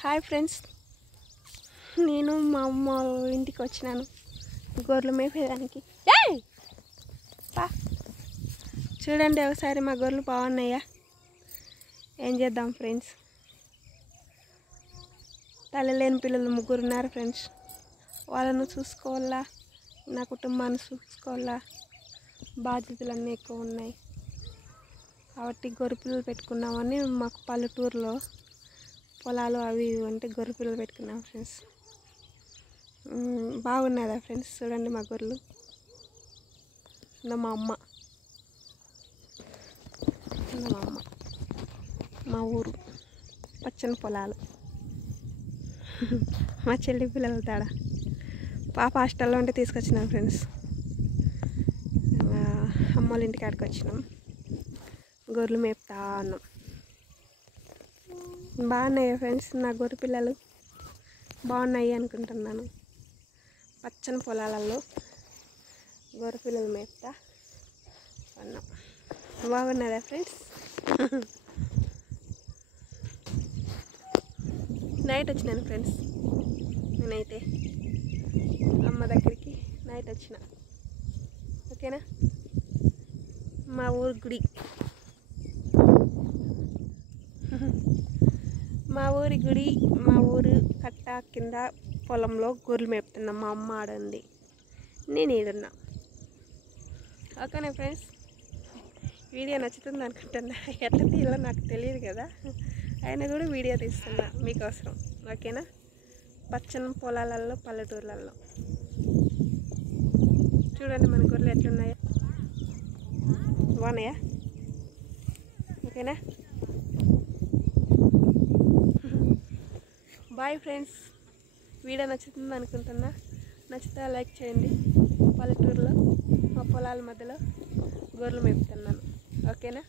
Hi friends, నేను మా అమ్మ ఇంటికి వచ్చినాను గొర్రెలు మేపేదానికి. చూడండి ఒకసారి మా గొర్రెలు బాగున్నాయా. ఏం చేద్దాం ఫ్రెండ్స్, తల్లి లేని పిల్లలు 3 ఉన్నారు ఫ్రెండ్స్. వాళ్ళను చూసుకోవాలా, నా కుటుంబాన్ని చూసుకోవాలా, బాధ్యతలన్నీ ఎక్కువ ఉన్నాయి కాబట్టి గొర్రె పిల్లలు పెట్టుకున్నామని మాకు పల్లెటూరులో పొలాలు అవి ఇవి అంటే గొర్రె పిల్లలు పెట్టుకున్నాం ఫ్రెండ్స్. బాగున్నదా ఫ్రెండ్స్, చూడండి మా గొర్రెలు. మా అమ్మ మా ఊరు పచ్చని పొలాలు. మా చెల్లి పిల్లలు తాడ పాప హాస్టల్లో ఉంటే తీసుకొచ్చినాం ఫ్రెండ్స్. అమ్మ వాళ్ళ ఇంటికి ఆడికి వచ్చినాం, గొర్రెలు మేపుతా ఉన్నాం. బాగున్నాయి ఫ్రెండ్స్, నా గొర్రె పిల్లలు బాగున్నాయి అనుకుంటున్నాను. పచ్చని పొలాలలో గొర్రె పిల్లలు మేపుతా ఉన్నాం. బాగున్నదా ఫ్రెండ్స్. నైట్ వచ్చినాను ఫ్రెండ్స్, నేనైతే అమ్మ దగ్గరికి నైట్ వచ్చిన. ఓకేనా, మా ఊరు గుడి, మా ఊరు కట్ట కింద పొలంలో గొర్రెలు మేపుతున్నాం. మా అమ్మ ఆడుంది, నేను ఈడున్నా. ఓకేనా ఫ్రెండ్స్, వీడియో నచ్చుతుంది అనుకుంటున్నా. ఎట్లా తీయాలో నాకు తెలియదు కదా, అయినా కూడా వీడియో తీస్తున్నా మీకోసం. ఓకేనా, పచ్చని పొలాలలో పల్లెటూర్లలో చూడండి మన గొర్రెలు ఎట్లున్నాయో. బాగున్నాయా? ఓకేనా, బాయ్ ఫ్రెండ్స్. వీడియో నచ్చుతుంది అనుకుంటున్నా. నచ్చితే లైక్ చేయండి. పల్లెటూరులో మా పొలాల మధ్యలో గొర్రెలు మేపుతున్నాను. ఓకేనా,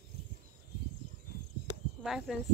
బాయ్ ఫ్రెండ్స్.